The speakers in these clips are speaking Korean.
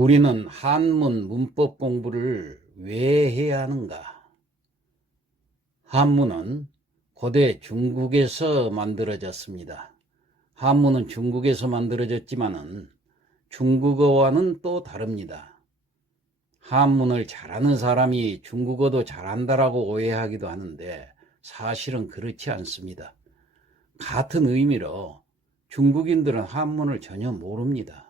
우리는 한문 문법 공부를 왜 해야 하는가? 한문은 고대 중국에서 만들어졌습니다. 한문은 중국에서 만들어졌지만은 중국어와는 또 다릅니다. 한문을 잘하는 사람이 중국어도 잘한다라고 오해하기도 하는데 사실은 그렇지 않습니다. 같은 의미로 중국인들은 한문을 전혀 모릅니다.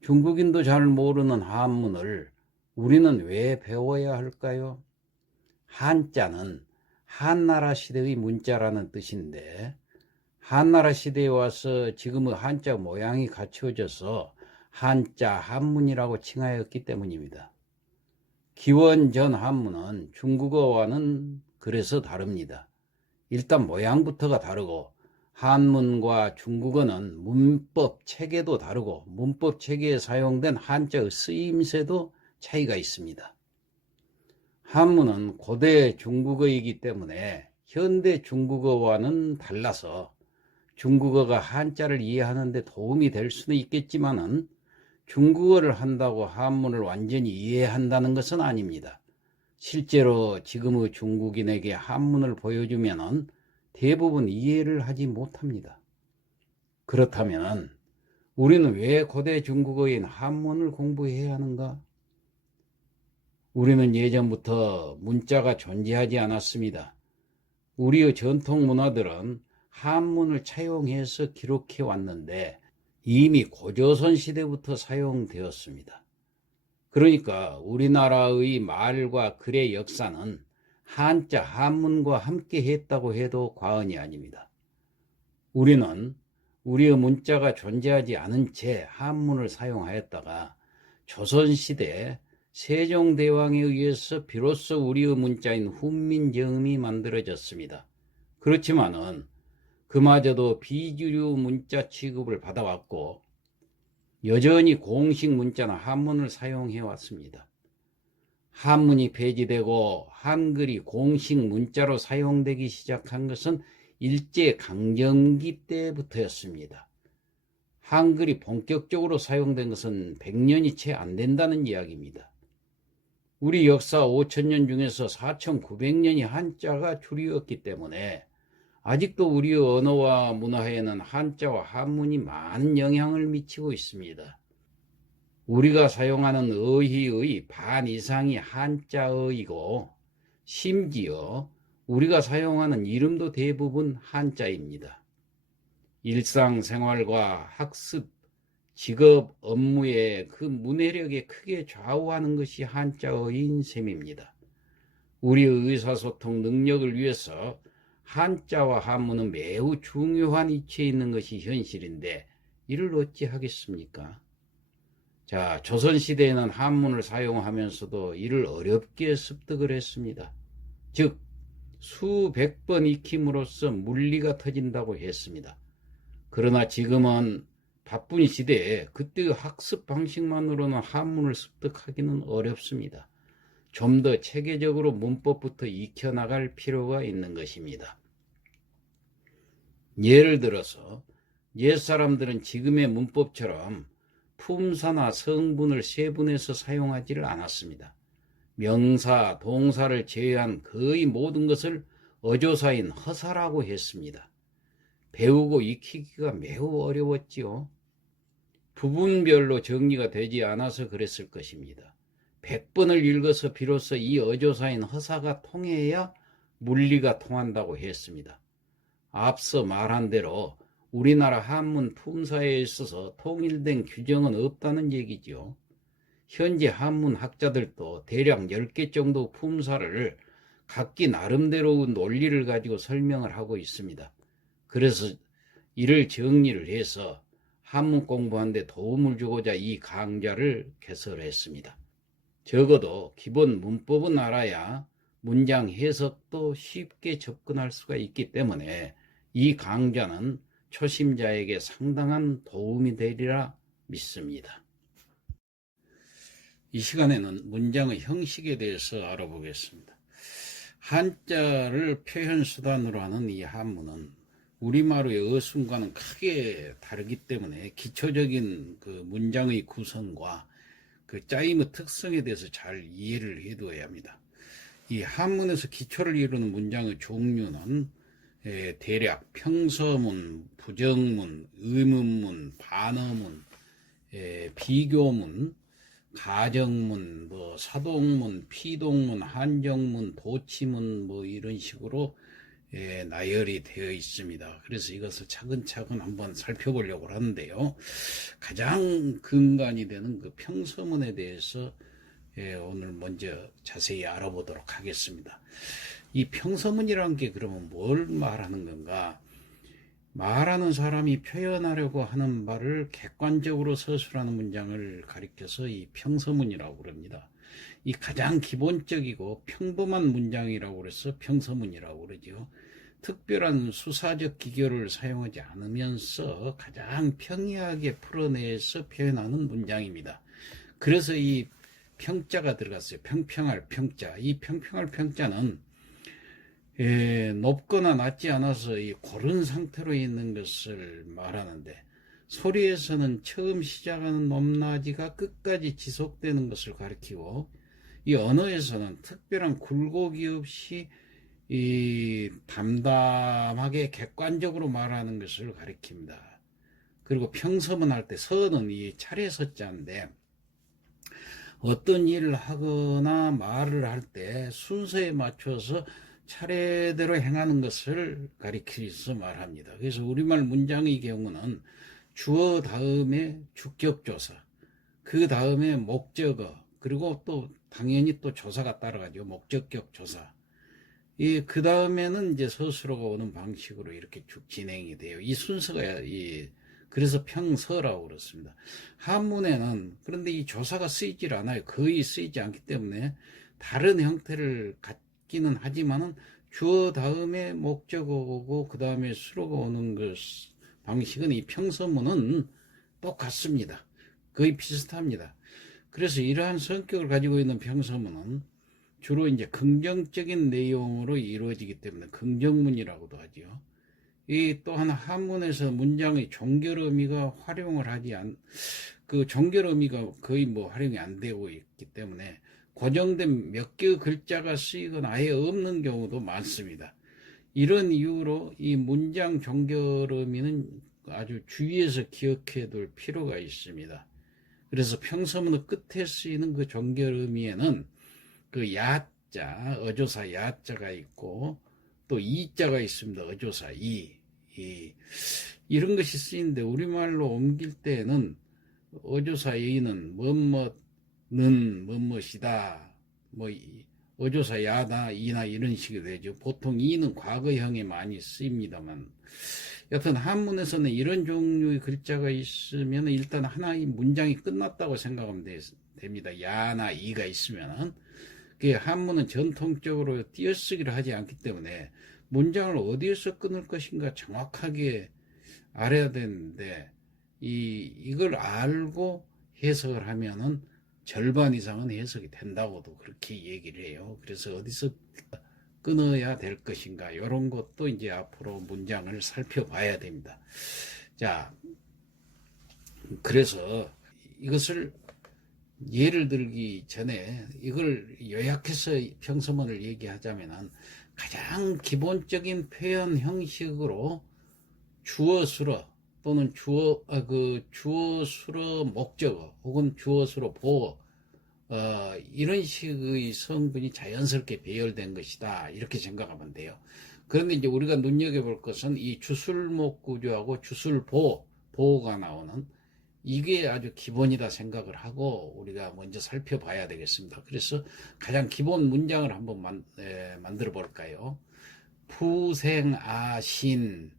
중국인도 잘 모르는 한문을 우리는 왜 배워야 할까요? 한자는 한나라 시대의 문자라는 뜻인데 한나라 시대에 와서 지금의 한자 모양이 갖춰져서 한자 한문이라고 칭하였기 때문입니다. 기원전 한문은 중국어와는 그래서 다릅니다. 일단 모양부터가 다르고 한문과 중국어는 문법 체계도 다르고 문법 체계에 사용된 한자의 쓰임새도 차이가 있습니다. 한문은 고대 중국어이기 때문에 현대 중국어와는 달라서 중국어가 한자를 이해하는 데 도움이 될 수는 있겠지만은 중국어를 한다고 한문을 완전히 이해한다는 것은 아닙니다. 실제로 지금의 중국인에게 한문을 보여주면은 대부분 이해를 하지 못합니다. 그렇다면 우리는 왜 고대 중국어인 한문을 공부해야 하는가? 우리는 예전부터 문자가 존재하지 않았습니다. 우리의 전통 문화들은 한문을 차용해서 기록해 왔는데 이미 고조선 시대부터 사용되었습니다. 그러니까 우리나라의 말과 글의 역사는 한자, 한문과 함께 했다고 해도 과언이 아닙니다. 우리는 우리의 문자가 존재하지 않은 채 한문을 사용하였다가 조선시대 세종대왕에 의해서 비로소 우리의 문자인 훈민정음이 만들어졌습니다. 그렇지만은 그마저도 비주류 문자 취급을 받아왔고 여전히 공식 문자나 한문을 사용해 왔습니다. 한문이 폐지되고 한글이 공식 문자로 사용되기 시작한 것은 일제강점기 때부터였습니다. 한글이 본격적으로 사용된 것은 100년이 채 안 된다는 이야기입니다. 우리 역사 5000년 중에서 4900년이 한자가 주류였기 때문에 아직도 우리의 언어와 문화에는 한자와 한문이 많은 영향을 미치고 있습니다. 우리가 사용하는 어휘의 반 이상이 한자어이고 심지어 우리가 사용하는 이름도 대부분 한자입니다. 일상생활과 학습, 직업, 업무의 그 문해력에 크게 좌우하는 것이 한자어인 셈입니다. 우리의 의사소통 능력을 위해서 한자와 한문은 매우 중요한 위치에 있는 것이 현실인데 이를 어찌 하겠습니까? 자, 조선시대에는 한문을 사용하면서도 이를 어렵게 습득을 했습니다. 즉, 수백 번 익힘으로써 물리가 터진다고 했습니다. 그러나 지금은 바쁜 시대에 그때의 학습 방식만으로는 한문을 습득하기는 어렵습니다. 좀 더 체계적으로 문법부터 익혀나갈 필요가 있는 것입니다. 예를 들어서 옛사람들은 지금의 문법처럼 품사나 성분을 세분해서 사용하지를 않았습니다. 명사, 동사를 제외한 거의 모든 것을 어조사인 허사라고 했습니다. 배우고 익히기가 매우 어려웠지요. 부분별로 정리가 되지 않아서 그랬을 것입니다. 100번을 읽어서 비로소 이 어조사인 허사가 통해야 물리가 통한다고 했습니다. 앞서 말한 대로 우리나라 한문 품사에 있어서 통일된 규정은 없다는 얘기죠. 현재 한문 학자들도 대략 10개 정도 품사를 각기 나름대로 논리를 가지고 설명을 하고 있습니다. 그래서 이를 정리를 해서 한문 공부하는 데 도움을 주고자 이 강좌를 개설했습니다. 적어도 기본 문법은 알아야 문장 해석도 쉽게 접근할 수가 있기 때문에 이 강좌는 초심자에게 상당한 도움이 되리라 믿습니다. 이 시간에는 문장의 형식에 대해서 알아보겠습니다. 한자를 표현 수단으로 하는 이 한문은 우리말의 어순과는 크게 다르기 때문에 기초적인 그 문장의 구성과 그 짜임의 특성에 대해서 잘 이해를 해두어야 합니다. 이 한문에서 기초를 이루는 문장의 종류는 대략 평서문, 부정문, 의문문, 반어문, 비교문, 가정문, 뭐 사동문, 피동문, 한정문, 도치문 뭐 이런 식으로 나열이 되어 있습니다. 그래서 이것을 차근차근 한번 살펴보려고 하는데요. 가장 근간이 되는 그 평서문에 대해서 오늘 먼저 자세히 알아보도록 하겠습니다. 이 평서문이라는 게 그러면 뭘 말하는 건가? 말하는 사람이 표현하려고 하는 바를 객관적으로 서술하는 문장을 가리켜서 이 평서문이라고 그럽니다. 이 가장 기본적이고 평범한 문장이라고 그래서 평서문이라고 그러죠. 특별한 수사적 기교를 사용하지 않으면서 가장 평이하게 풀어내서 표현하는 문장입니다. 그래서 이 평자가 들어갔어요. 평평할 평자. 이 평평할 평자는 높거나 낮지 않아서 이 고른 상태로 있는 것을 말하는데, 소리에서는 처음 시작하는 높낮이가 끝까지 지속되는 것을 가리키고, 이 언어에서는 특별한 굴곡이 없이 이 담담하게 객관적으로 말하는 것을 가리킵니다. 그리고 평서문 할 때 서는 이 차례 서자인데, 어떤 일을 하거나 말을 할 때 순서에 맞춰서 차례대로 행하는 것을 가리켜서 말합니다. 그래서 우리말 문장의 경우는 주어 다음에 주격조사, 그 다음에 목적어, 그리고 또 당연히 또 조사가 따라가죠. 목적격 조사. 그 다음에는 이제 서술어가 오는 방식으로 이렇게 쭉 진행이 돼요. 이 순서가 그래서 평서라고 그렇습니다. 한문에는 그런데 이 조사가 쓰이질 않아요. 거의 쓰이지 않기 때문에 다른 형태를 갖기는 하지만은 주어 다음에 목적어고 그 다음에 수로가 오는 것 방식은 이 평서문은 똑같습니다. 거의 비슷합니다. 그래서 이러한 성격을 가지고 있는 평서문은 주로 이제 긍정적인 내용으로 이루어지기 때문에 긍정문이라고도 하죠. 이 또한 한문에서 문장의 종결 의미가 활용을 하지 그 종결 의미가 거의 뭐 활용이 안 되고 있기 때문에 고정된 몇 개의 글자가 쓰이거나 아예 없는 경우도 많습니다. 이런 이유로 이 문장 종결 의미는 아주 주의해서 기억해 둘 필요가 있습니다. 그래서 평서문의 끝에 쓰이는 그 종결 의미에는 그 야자, 어조사 야자가 있고 또 이자가 있습니다. 어조사 이런 것이 쓰이는데 우리말로 옮길 때는 어조사 이는 뭐뭐는 뭐뭐이다, 뭐 어조사 야나 이나 이런 식이 되죠. 보통 이는 과거형에 많이 쓰입니다만, 여튼 한문에서는 이런 종류의 글자가 있으면 일단 하나의 문장이 끝났다고 생각하면 됩니다. 야나 이가 있으면은. 한문은 전통적으로 띄어쓰기를 하지 않기 때문에 문장을 어디에서 끊을 것인가 정확하게 알아야 되는데, 이걸 알고 해석을 하면은 절반 이상은 해석이 된다고도 그렇게 얘기를 해요. 그래서 어디서 끊어야 될 것인가, 이런 것도 이제 앞으로 문장을 살펴봐야 됩니다. 자, 그래서 이것을 예를 들기 전에 이걸 요약해서 평서문을 얘기하자면은 가장 기본적인 표현 형식으로 주어 수어 또는 주어 수어 목적어 혹은 주어 수어 보어 이런 식의 성분이 자연스럽게 배열된 것이다, 이렇게 생각하면 돼요. 그런데 이제 우리가 눈여겨볼 것은 이 주술목 구조하고 주술보가 나오는 이게 아주 기본이다 생각을 하고 우리가 먼저 살펴봐야 되겠습니다. 그래서 가장 기본 문장을 한번 만들어 볼까요? 부생아신.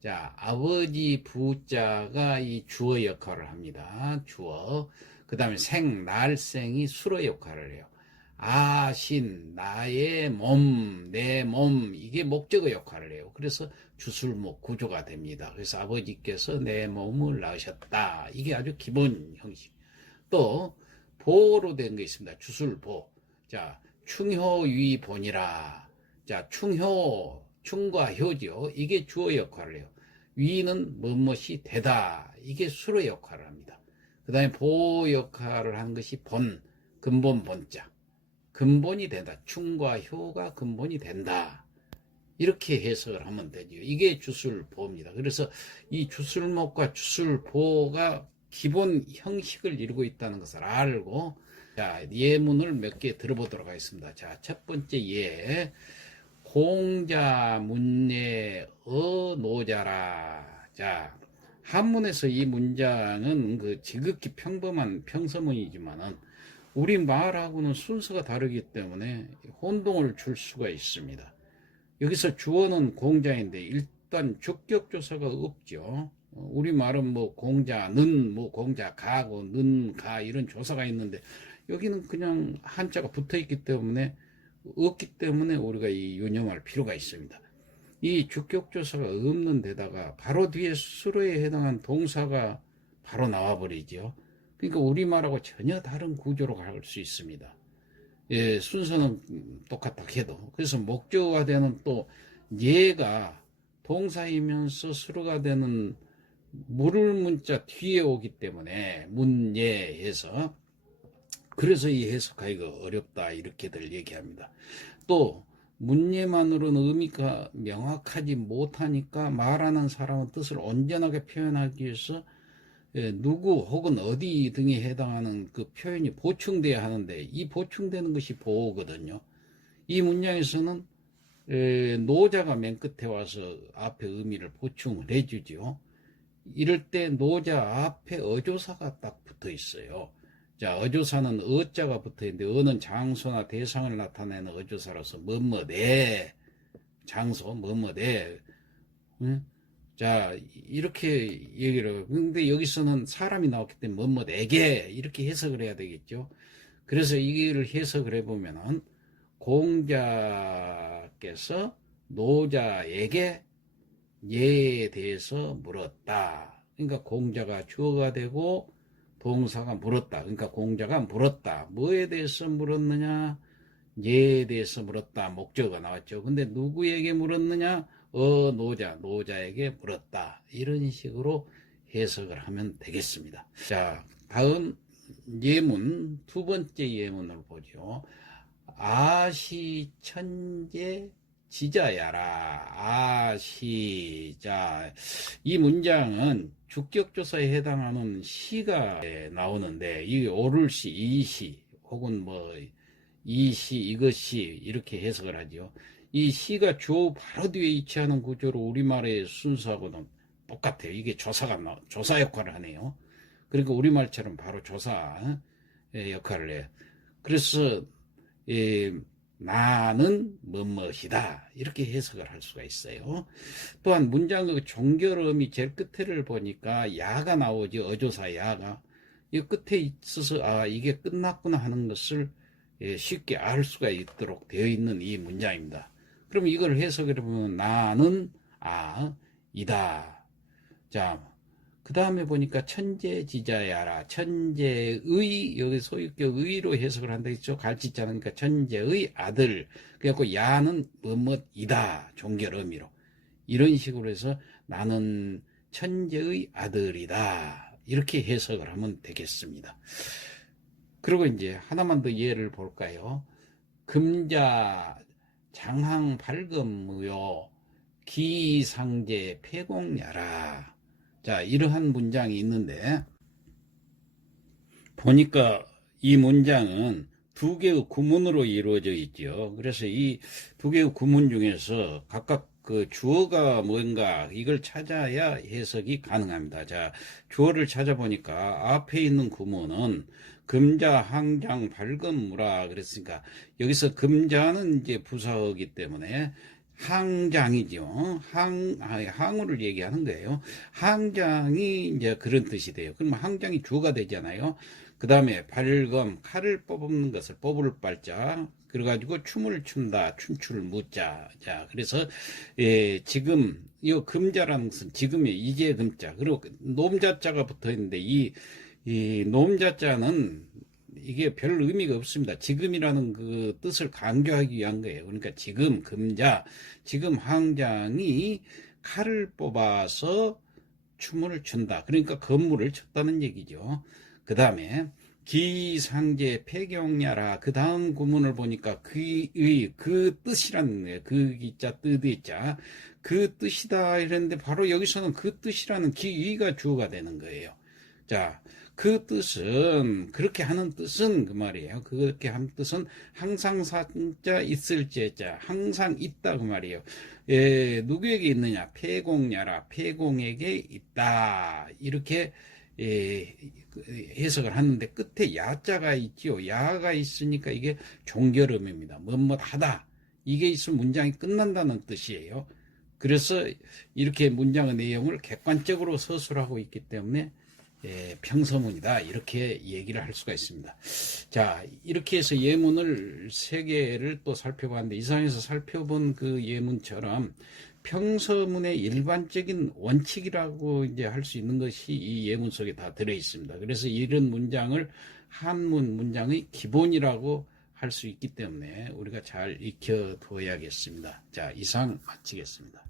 자, 아버지 부자가 이 주어 역할을 합니다. 주어. 그 다음에 날생이 수로 역할을 해요. 아신, 나의 몸, 내 몸, 이게 목적어 역할을 해요. 그래서 주술목 구조가 됩니다. 그래서 아버지께서 내 몸을 낳으셨다. 이게 아주 기본 형식. 또 보로 된 거 있습니다. 주술보. 자, 충효위본이라. 자, 충과 효죠. 이게 주어 역할을 해요. 위는 무엇이 되다. 이게 수로 역할을 합니다. 그 다음에 보 역할을 하는 것이 본, 근본 본자. 근본이 된다. 충과 효가 근본이 된다. 이렇게 해석을 하면 되죠. 이게 주술보입니다. 그래서 이 주술목과 주술보가 기본 형식을 이루고 있다는 것을 알고, 자, 예문을 몇 개 들어보도록 하겠습니다. 자, 첫 번째 예. 공자 문예 어노자라. 자, 한문에서 이 문장은 그 지극히 평범한 평서문이지만은 우리 말하고는 순서가 다르기 때문에 혼동을 줄 수가 있습니다. 여기서 주어는 공자인데 일단 주격조사가 없죠. 우리 말은 뭐 공자는, 뭐 공자가고 는가 이런 조사가 있는데 여기는 그냥 한자가 붙어 있기 때문에 없기 때문에 우리가 이 유념할 필요가 있습니다. 이 주격조사가 없는 데다가 바로 뒤에 수로에 해당한 동사가 바로 나와버리죠. 그러니까 우리말하고 전혀 다른 구조로 갈 수 있습니다. 예, 순서는 똑같다 해도. 그래서 목적어가 되는 또 예가 동사이면서 수로가 되는 물을 문자 뒤에 오기 때문에 문예해서, 그래서 이 해석하기가 어렵다 이렇게들 얘기합니다. 또 문예만으로는 의미가 명확하지 못하니까 말하는 사람의 뜻을 온전하게 표현하기 위해서 누구 혹은 어디 등에 해당하는 그 표현이 보충돼야 하는데 이 보충되는 것이 보거든요. 이 문장에서는 노자가 맨 끝에 와서 앞에 의미를 보충을 해주죠. 이럴 때 노자 앞에 어조사가 딱 붙어 있어요. 자, 어조사는 어자가 붙어 있는데 어는 장소나 대상을 나타내는 어조사로서 뭐뭐네, 장소 뭐뭐네. 응? 자, 이렇게 얘기를 하고, 근데 여기서는 사람이 나왔기 때문에 뭐뭐네개 이렇게 해석을 해야 되겠죠. 그래서 이거를 해석을 해보면은 공자께서 노자에게 예에 대해서 물었다. 그러니까 공자가 주어가 되고 동사가 물었다. 그러니까 공자가 물었다. 뭐에 대해서 물었느냐? 예에 대해서 물었다. 목적어가 나왔죠. 근데 누구에게 물었느냐? 노자에게 물었다. 이런 식으로 해석을 하면 되겠습니다. 자, 다음 예문, 두 번째 예문을 보죠. 아시 천재 지자야라. 아시. 자, 이 문장은 주격조사에 해당하는 시가 나오는데, 이 오를시, 이시, 혹은 뭐 이시, 이것이 이렇게 해석을 하죠. 이 시가 주어 바로 뒤에 위치하는 구조로 우리말의 순서하고는 똑같아요. 이게 조사 역할을 하네요. 그러니까 우리말처럼 바로 조사 역할을 해요. 그래서 나는 뭐뭐이다 이렇게 해석을 할 수가 있어요. 또한 문장의 종결음이 제일 끝에를 보니까 야가 나오죠. 어조사 야가. 이 끝에 있어서 이게 끝났구나 하는 것을 쉽게 알 수가 있도록 되어 있는 이 문장입니다. 그럼 이걸 해석해 보면 나는 이다. 자, 그 다음에 보니까 천재지자야라. 천재의, 여기 소유격 의로 해석을 한다 했죠. 갈치자는 그러니까 천재의 아들. 그래갖고 야는 뭐뭐이다. 종결 의미로. 이런 식으로 해서 나는 천재의 아들이다. 이렇게 해석을 하면 되겠습니다. 그리고 이제 하나만 더 예를 볼까요? 금자 장항 발금무요 기상제 폐공야라. 자, 이러한 문장이 있는데 보니까 이 문장은 두 개의 구문으로 이루어져 있죠. 그래서 이 두 개의 구문 중에서 각각 그 주어가 뭔가 이걸 찾아야 해석이 가능합니다. 자, 주어를 찾아보니까 앞에 있는 구문은 금자 항장 발금무라 그랬으니까 여기서 금자는 이제 부사어이기 때문에 항장이죠. 항우를 얘기하는 거예요. 항장이 이제 그런 뜻이 돼요. 그러면 항장이 주어가 되잖아요. 그 다음에 발금, 칼을 뽑는 것을 뽑을 발자. 그래가지고 춤을 춘다, 춘출 무자. 자, 그래서 지금 이 금자라는 것은 지금의 이제 금자. 그리고 놈자자가 붙어 있는데 이 놈자자는 이게 별 의미가 없습니다. 지금이라는 그 뜻을 강조하기 위한 거예요. 그러니까 지금 금자, 지금 항장이 칼을 뽑아서 춤을 춘다. 그러니까 건물을 쳤다는 얘기죠. 그 다음에 기상제 폐경야라 그 다음 구문을 보니까 그 뜻이라는 거예요. 그 기자 뜻의 자 그 뜻이다 이랬는데 바로 여기서는 그 뜻이라는 기의가 주어가 되는 거예요. 자, 그 뜻은 그렇게 하는 뜻은 그 말이에요. 그렇게 하는 뜻은 항상 사자 있을 제자 항상 있다 그 말이에요. 누구에게 있느냐? 폐공야라 폐공에게 있다 이렇게 해석을 하는데 끝에 야자가 있지요. 야가 있으니까 이게 종결음입니다. 뭐뭐하다 이게 있으면 문장이 끝난다는 뜻이에요. 그래서 이렇게 문장의 내용을 객관적으로 서술하고 있기 때문에 평서문이다 이렇게 얘기를 할 수가 있습니다. 자, 이렇게 해서 예문을 3개를 또 살펴봤는데 이상에서 살펴본 그 예문처럼 평서문의 일반적인 원칙이라고 이제 할 수 있는 것이 이 예문 속에 다 들어 있습니다. 그래서 이런 문장을 한문 문장의 기본이라고 할 수 있기 때문에 우리가 잘 익혀둬야겠습니다. 자, 이상 마치겠습니다.